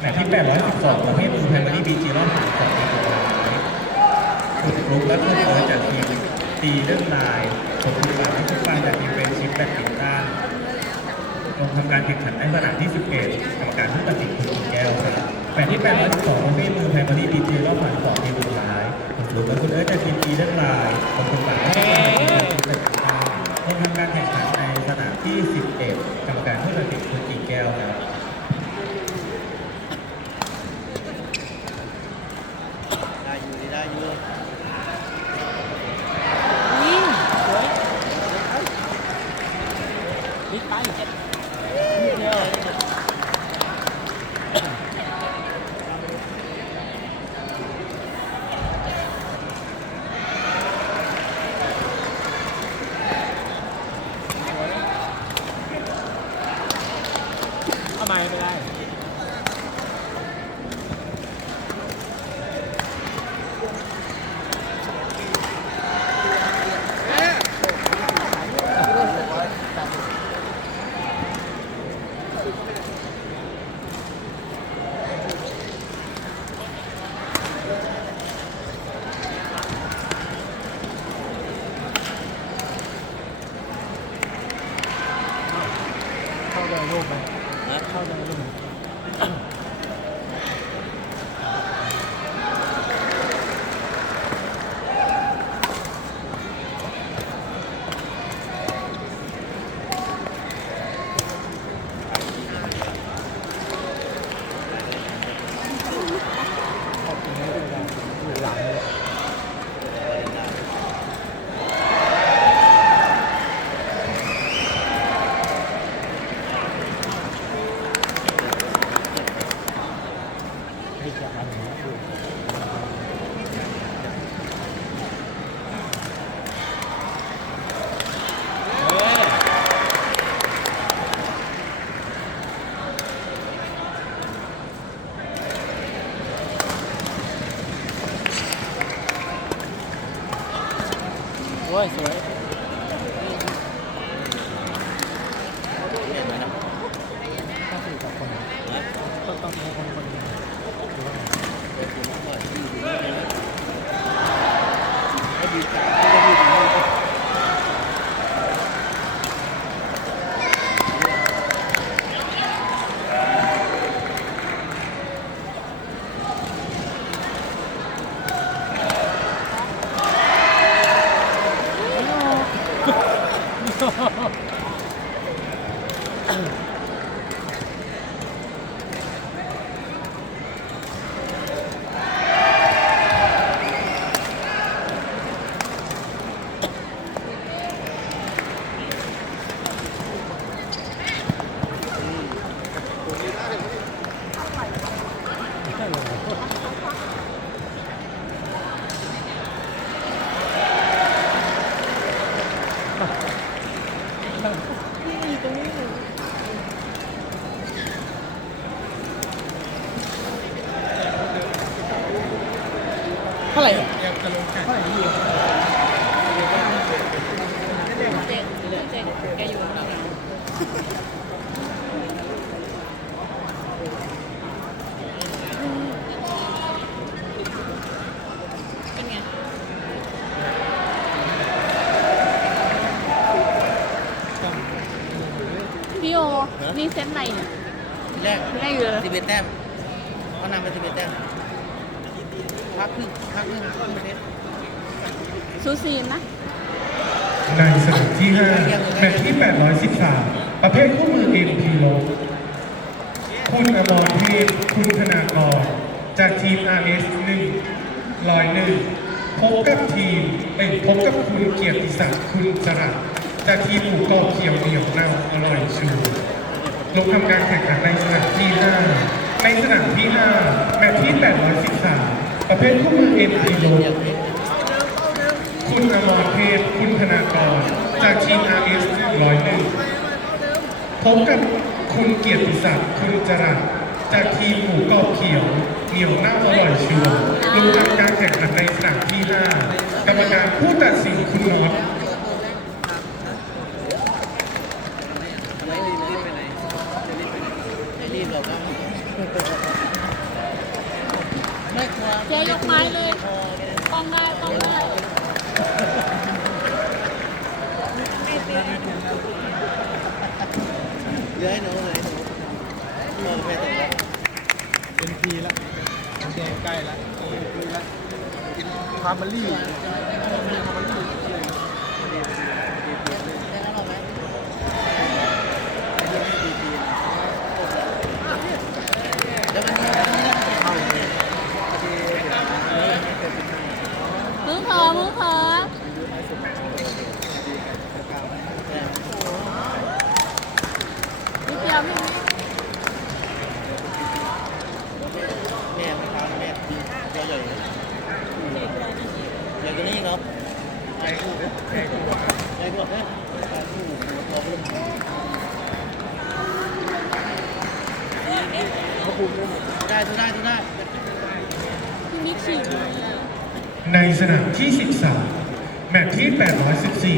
แมตช์ที่ 812 ประเภทมือแพนมารีบีจีรอบสามของทีมสุดท้ายคุณฟลุ๊กและคุณเอิร์ธจากทีมตีเรื่องลายผมคุณปานและคุณปานจากทีมเป็นชิปแบดมินตันลงทำการแข่งขันในสนามที่ 11กรรมการผู้ตัดสินคุณแก้วครับแมตช์ที่ 812 ประเภทมือแพนมารีบีจีรอบสามของทีมสุดท้ายคุณฟลุ๊กและคุณเอิร์ธจากทีมตีเรื่องลายผมคุณปานและคุณปานจากทีมเป็นชิปแบดมินตันลงทำการแข่งขันในสนามที่ 11กรรมการผู้ตัดสินคุณกิ่งแก้วครับ ได้อยู่ดีได้อยู่ นี่สวยนิดไปนิดเดียวทำ ไมไม่ได้ เข้าเดินรูปไหม นะ เข้าเดินรูปขอบคุณนะที่เราอยู่หลังเลย ให้จับมันนะดูเฮ้ย โอ้ย สวย เห็นไหมนะ ต้องสื่อกับคน นะ ต้องต้องให้คนคนหนึ่งหรือว่าไง เปิดถุงเปิดที่อยู่นี่นะให้ดีจังให้ดีจังเลย ใช่เลยนี่ตรงนี้เท่าไหร่อะเท่าไหร่ดีเจ๊เจ๊แกอยู่ข้างหลังเป็นไง พี่โอ นี่เซตไหนเนี่ยทีแรกไม่ได้อยู่เลย สิบเอ็ดแต้มเขานำไปสิบเอ็ดแต้ม พักครึ่งพักครึ่งครึ่งประเทศซูซีนนะในสนามที่ 5 แมตช์ที่ 813 ประเภทคู่มือ MP โลคุณอมรเทพคุณธนากร จากทีม RS 1ลอยหนึ่งพบกับทีมเอ้ยพบกับคุณเกียรติศักดิ์คุณจรัสจากทีมหมูกรอบเขียวเหนียวเน่าอร่อยชูลงทำการแข่งขันในสนามที่ 5 ในสนามที่ 5 แมตช์ที่ 813 ประเภทคู่มือ MP โยคุณอมรเทพคุณธนากร จากทีม RS 101พบกับคุณเกียรติศักดิ์คุณจรัสจากทีมหมูกรอบเขียว เหนียวน่าอร่อยชัวร์ลงทำการแข่งขันในสนามที่ 5 กรรมการผู้ตัดสินคุณน็อต ไม่รีบไปไหนจะรีบไปไหนไม่รีบหรอกครับ เจ๊ยกไม้เลยป้องได้ป้องได้ เหลือให้หนูเหลือให้หนูเอ้ไม่ถึงแล้วเป็นทีละแดงใกล้ละเป็นทีละคาร์มารี่คาร์มารี่ ได้แล้วหรอไหมเดี๋ยวมันมีอันนี้นะ มือเผลอมือเผลอ นิดเดียวพี่ แม่ไม่ทานแม่ตัวใหญ่ใหญ่กว่านี้เนาะใหญ่กว่าใหญ่กว่าใหญ่กว่าเนี่ยหัวเริ่มได้ทุได้ทุได้ พี่นิดฉีดเลย ในสนามที่ 13 แมตช์ที่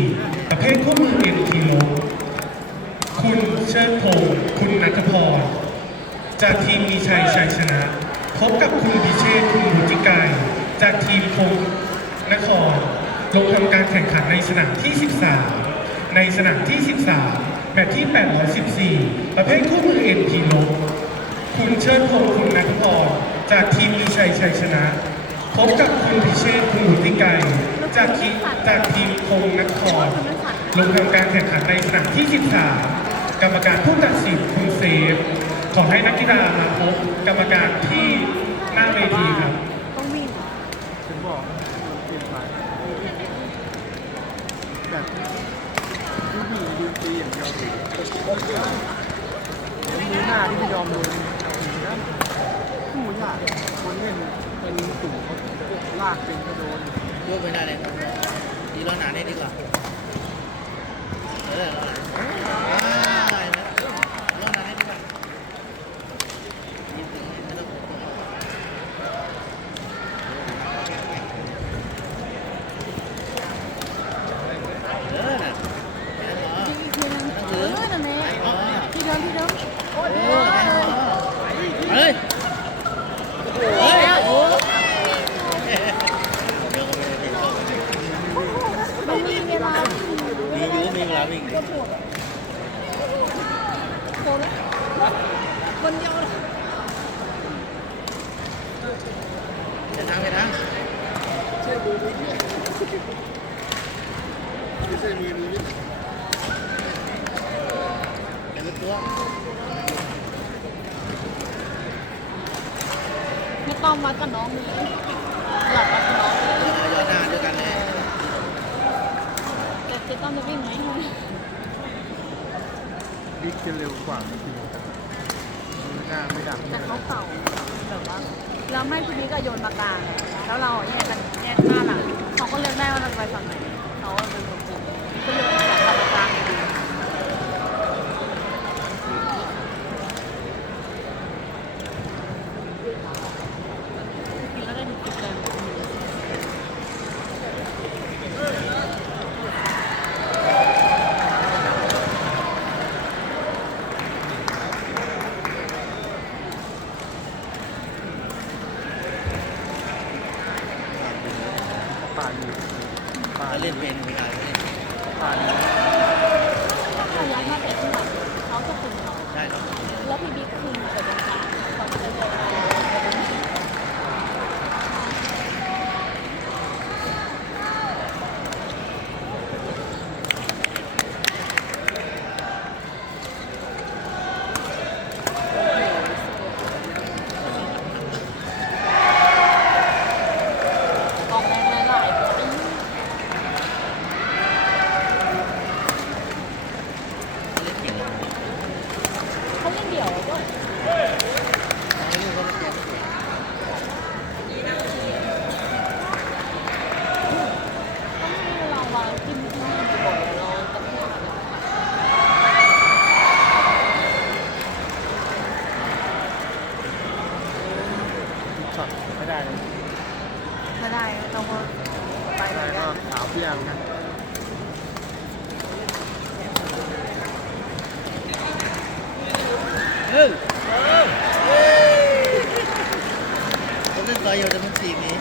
814 ประเภทคู่มือเอ็นกิโล คุณเชิดพงศ์คุณนัทพร จากทีมมีชัยชัยชนะ พบกับคุณพิเชษคุณมุจิกาย จากทีมพงศ์นคร ลงทำการแข่งขันในสนามที่ 13 ในสนามที่ 13 แมตช์ที่ 814 ประเภทคู่มือเอ็นกิโลคุณเชิดพงศ์คุณนัทพรจากทีมมีชัยชัยชนะ พบกับคุณพิเชษคุณมุติไกรจากทีมจากทีมพงศ์นคร ลงทำการแข่งขันในสนามที่ 13 กรรมการผู้ตัดสินคุณเซฟ ขอให้นักกีฬามาพบกรรมการที่หน้าเวทีครับต้องวิ่งถึงบอกเปลี่ยนไปแบบยูบียูตีอย่างเดียวมือหน้าที่ไม่ยอมลงนะคู่ยากคนเล่นเป็นสูงเขาลากเป็นกระโดนยกไม่ได้เลยดีร้อนหนาเนี่ยดีกว่าเออได้ไหมร้อนหนาเนี่ยดีกว่าเออน่ะแค่นั้นเหรอ อีกทีนึงเออนั่นเองที่เดิมที่เดิมโอ้ย เฮ้ย เฮ้ย โอ้เดี๋ยวก็ไม่ได้เป็น มันมีเวลา มีอยู่มีเวลาวิ่ง คนเดียวจะทางไปทางไม่ใช่มือนี้เป็นตัวไม่ต้องวัดกับน้องเลยหลับวัดกับน้องย้อนหน้าเดียวกันเลยแต่เจ๊ต้องจะวิ่งไหมบิ๊กจะเร็วกว่าจริงมือหน้าไม่ดัก แต่เขาเก่าแบบว่าแล้วไม่ทีนี้ก็โยนมากลางแล้วเราแยกกันแยกหน้าหลังเขาก็เลือกได้ว่าเราไปฝั่งไหนเขาก็เป็นคนจีนก็เลยงอยู่ดีแล้วได้ดูคลิปเลย ป่าอยู่ป่า เล่นเป็นไม่ได้เล่น ป่าอยู่ ถ้าเขาย้ายมาแต่ข้างหลังเขาจะคุมเรา ได้ครับ แล้วพี่บิ๊กคุมแต่ตรงกลางเขาจะเดินมา ออกแรงหลายๆปี เล่นเก่งเลย เขาเล่นเดี่ยวด้วย ไม่รู้เขาเล่นเก่ง ต้องให้เราวางจิ้มที่นี่บ่อยๆเราจะพูดอะไร ช็อต ไม่ได้ไม่ต้องไปไม่ได้ก็ขาวเพียงนะเฮ้ยเขาเล่นต่ออยอยู่จะมันฉีกหนี้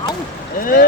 เอ้าเออ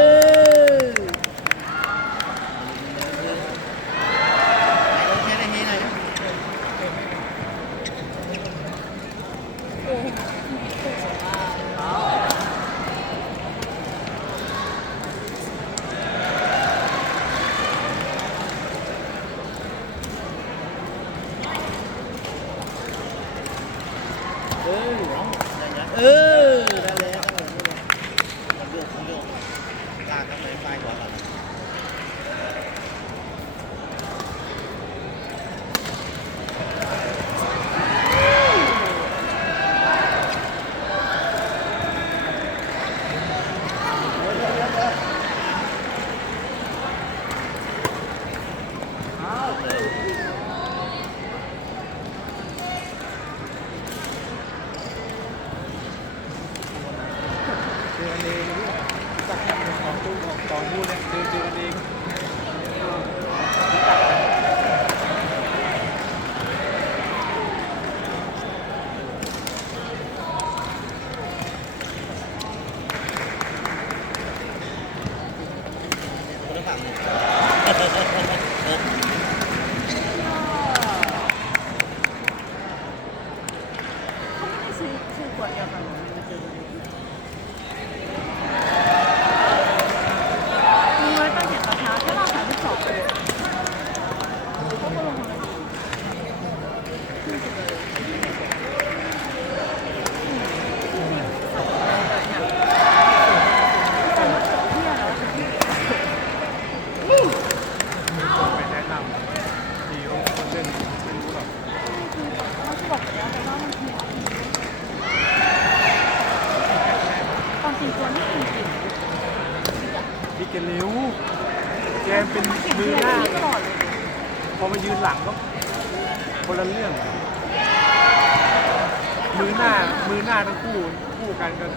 ก็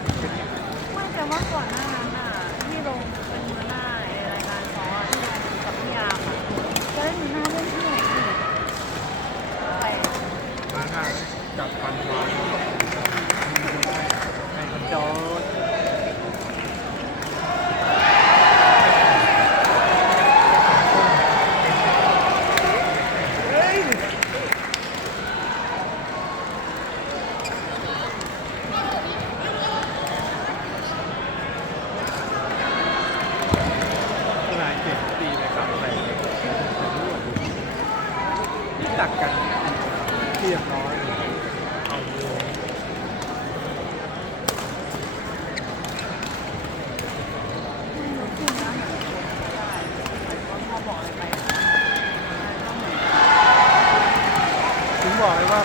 ไม่แต่ว่าก่อนหน้านั้นอะที่ลงเป็นเมือหน้าในรายการเขาอะที่ลงกับพี่ยามอะจะได้มือหน้าเพื่อนที่ไหนอีกแปลก มาหน้าจับฟันวางให้มันจอด นายเก่งตีในสามไปนี่ตักกันเรียบร้อยเอาเลย ไม่รู้ขึ้นนะเหมือนคนไม่ได้เหมือนว่าพอบอกอะไรไปก็เหมือน ถึงบอกเลยว่า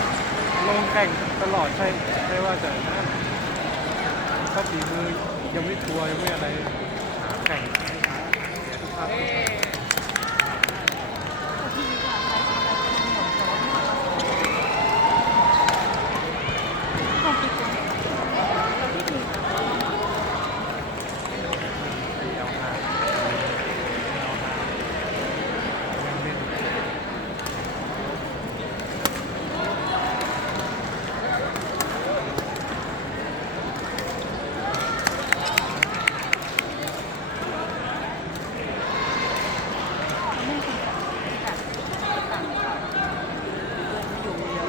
ลงแข่งตลอดใช่ใช่ว่าจะนะถ้าฝีมือยังไม่ทัวร์ยังไม่อะไรหาแข่งเสียทุกภาพ ที่มีการใช้ชีวิตอะไรก็ต้องหมดแต่ว่าไม่มาซ้อมความคิดเป็นเราที่ดีแต่ว่าเราอะ เอาหาเอาหาเล่น ไม่ควรจะแบบต่างกันอยู่เดียว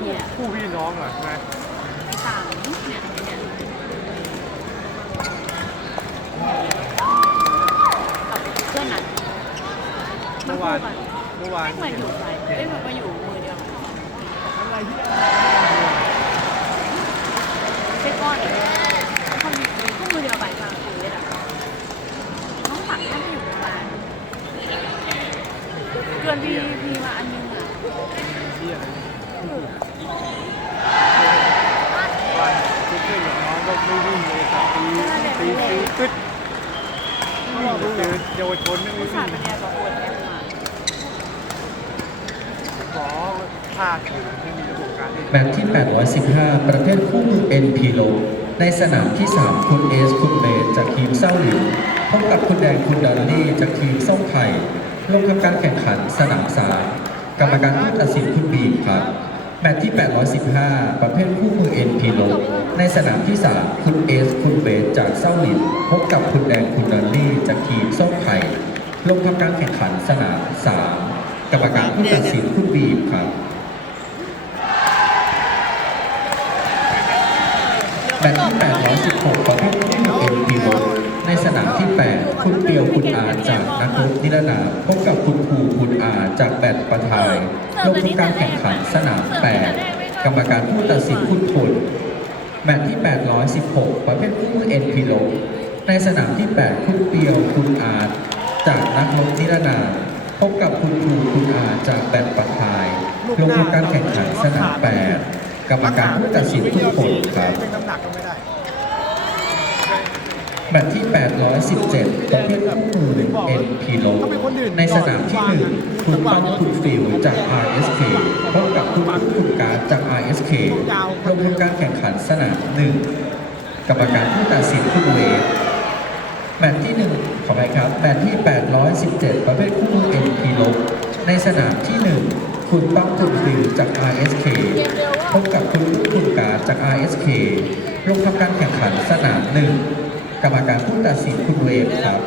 เนี่ย คู่พี่น้องเหรอใช่ไหมไม่ต่างเนี่ยเนี่ยกับเพื่อนน่ะเมื่อวานเมื่อวานไม่เหมือนอยู่ใส่เอ้ยเหมือนมาอยู่มือเดียวอะไรที่เช็คก้อนคนก็มือเดียวใบกลางคือเลยอะน้องฝังแค่ไม่อยู่ประมาณเกินพีพีมาอันนึงอะ วันที่เพื่อนอย่างน้องก็ไม่วิ่งเลยสักตีตีตีปึ๊ดวิ่งเจอเยาวชนไม่วิ่งเป็นแอร์กับคนแอร์มาขอภาคอยู่ที่มีระบบการเล่น แมตช์ที่ 815 ประเภทคู่มือ NP โลในสนามที่ 3 คุณเอส คุณเบนจากทีมเศร้าหลิวพบกับคุณแดงคุณดอลลี่จากทีมส้มไผ่ลงทำการแข่งขันสนามสามกรรมการผู้ตัดสินคุณบีมครับ แมตช์ที่ 815 ประเภทคู่มือเอ็นพีโลในสนามที่ 3 คุณเอส คุณเบสจากเซาหลินพบกับคุณแดง คุณนอลลี่ จากทีมส้มไทยลงทำการแข่งขันสนาม 3 กรรมการผู้ตัดสินคุณบีมครับแมตช์ที่ 816 ประเภทคู่มือเอ็นพีโลในสนามที่ 8 คุณ เปียวคุณอาจากนักรบนิรนามพบกับคุณภูคุณอาจากแบดประทายลงทำการแข่งขันสนาม8กรรมการผู้ตัดสินคุณทนแมตช์ที่ 816 ประเภทคู่มือเอ็นพีโลในสนามที่ 8 คุณเปียวคุณอาจากนักรบนิรนามพบกับคุณภูคุณอาจากแบดประทาย ลงทำการแข่งขันสนาม8กรรมการผู้ตัดสินทุกคนครับ เป็นน้ำหนักก็ไม่ได้ แมตช์ที่ 817ประเภทคู่มือเอ็นพีโลในสนามที่1คุณปั้นคุณฟิลจาก RSK พบกับคุณคุณการจาก RSK ลงทำการแข่งขันสนาม1กรรมการผู้ตัดสินคุณเวฟแมตช์ที่ 1 ขอไปครับ แมตช์ที่ 817 ประเภทคู่เอ็นพีโลในสนามที่ 1 คุณปั้นคุณฟิลจาก RSK พบกับคุณคุณการจาก RSK ลงทำการแข่งขันสนาม1 กรรมการผู้ตัดสินคุณเวฟครับ